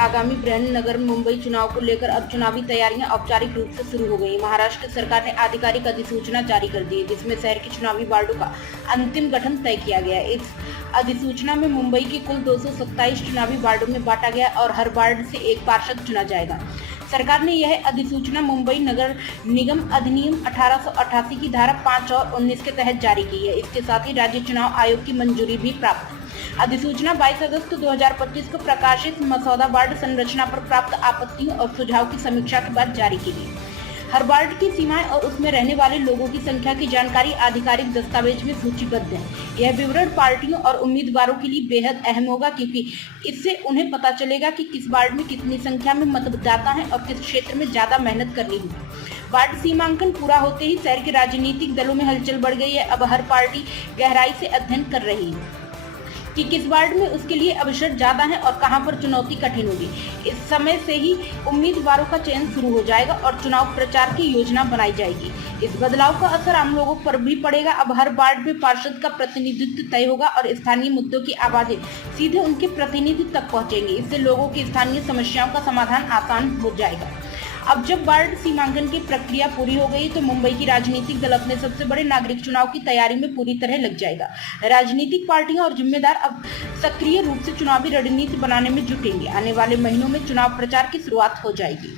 आगामी बृहन्नगर मुंबई चुनाव को लेकर अब चुनावी तैयारियां औपचारिक रूप से शुरू हो गई। महाराष्ट्र सरकार ने आधिकारिक अधिसूचना जारी कर दी है, जिसमें शहर के चुनावी वार्डों का अंतिम गठन तय किया गया है। इस अधिसूचना में मुंबई के कुल 227 चुनावी वार्डों में बांटा गया और हर वार्ड से एक पार्षद चुना जाएगा। सरकार ने यह अधिसूचना मुंबई नगर निगम अधिनियम 1888 की धारा 5 और 19 के तहत जारी की है। इसके साथ ही राज्य चुनाव आयोग की मंजूरी भी प्राप्त है। अधिसूचना 22 अगस्त 2025 को प्रकाशित मसौदा वार्ड संरचना पर प्राप्त आपत्तियों और सुझाव की समीक्षा के बाद जारी की गई। हर वार्ड की सीमाएं और उसमें रहने वाले लोगों की संख्या की जानकारी आधिकारिक दस्तावेज में सूचीबद्ध है। यह विवरण पार्टियों और उम्मीदवारों के लिए बेहद अहम होगा, क्योंकि इससे उन्हें पता चलेगा कि किस वार्ड में कितनी संख्या में मतदाता हैं और किस क्षेत्र में ज्यादा मेहनत करनी होगी। वार्ड सीमांकन पूरा होते ही शहर के राजनीतिक दलों में हलचल बढ़ गई है। अब हर पार्टी गहराई से अध्ययन कर रही है कि किस वार्ड में उसके लिए अवसर ज्यादा है और कहां पर चुनौती कठिन होगी। इस समय से ही उम्मीदवारों का चयन शुरू हो जाएगा और चुनाव प्रचार की योजना बनाई जाएगी। इस बदलाव का असर आम लोगों पर भी पड़ेगा। अब हर वार्ड में पार्षद का प्रतिनिधित्व तय होगा और स्थानीय मुद्दों की आवाजें सीधे उनके प्रतिनिधि तक पहुंचेंगी। इससे लोगों की स्थानीय समस्याओं का समाधान आसान हो जाएगा। अब जब वार्ड सीमांकन की प्रक्रिया पूरी हो गई तो मुंबई की राजनीतिक दल अपने सबसे बड़े नागरिक चुनाव की तैयारी में पूरी तरह लग जाएगा। राजनीतिक पार्टियां और जिम्मेदार अब सक्रिय रूप से चुनावी रणनीति बनाने में जुटेंगे। आने वाले महीनों में चुनाव प्रचार की शुरुआत हो जाएगी।